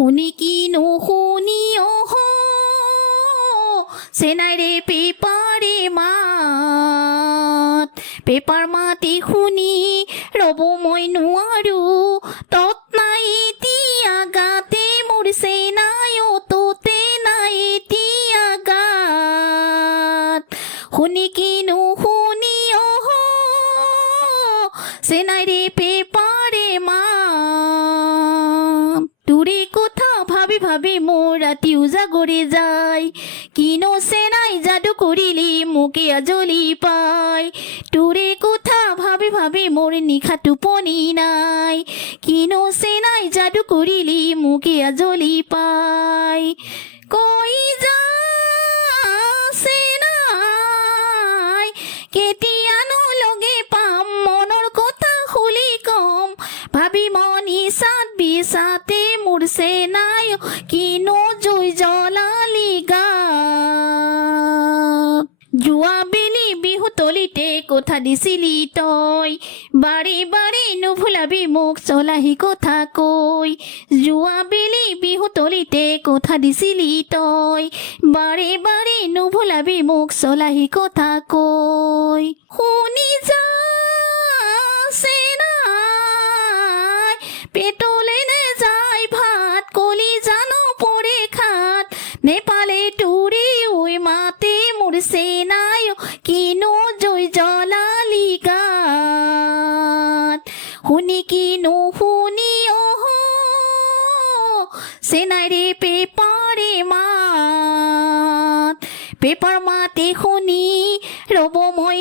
শুনি কি নুশুনি অহ চেনাই ৰে পেপাৰে মাত পেপাৰ মাতি শুনি ৰ'ব মই নোৱাৰোঁ তত নাই এতিয়া গাতে মোৰ চেনাই ততে নাই এতিয়া গাত শুনি কি নুশুনি অহ চেনাই ৰে পেপাৰে মাত তোৰে কথা ভাবি ভাবি মোৰ ৰাতি উজাগৰি যায় কিনো চেনাই যাদু কৰিলি মোকে আজলি পায় তোৰে কথা ভাবি ভাবি মোৰ নিশা টোপনি নাই কিনো চেনাই যাদু কৰিলি মোকে আজলি পায় কৈ যা চেনাই কেতিয়ানো লগে পাম মনৰ কথা খুলি কম ভাবি মনি চাত বিচাতে মোৰ চেনাই কিনো জুই জ্বলালি গাত যোৱা বেলি বিহু তলিতে কথা দিছিলি তই বাৰে বাৰে নুভুলাবি মোক চলাহি কথা কৈ যোৱা বেলি বিহু তলিতে কথা দিছিলি তই বাৰে বাৰে নুভুলাবি মোক চলাহি কথা কৈ শুনি যা চেনাই পেটলে নেযায় ভাত কলি জানো পৰে খাত নেপালে তোৰে ঐ মাতে মোৰ চেনাই কিনো জুই জ্বলালি গাত শুনি কি নুশুনি অহ চেনাই ৰে পেপাৰে মাত পেপাৰ মাতে শুনি ৰ'ব মই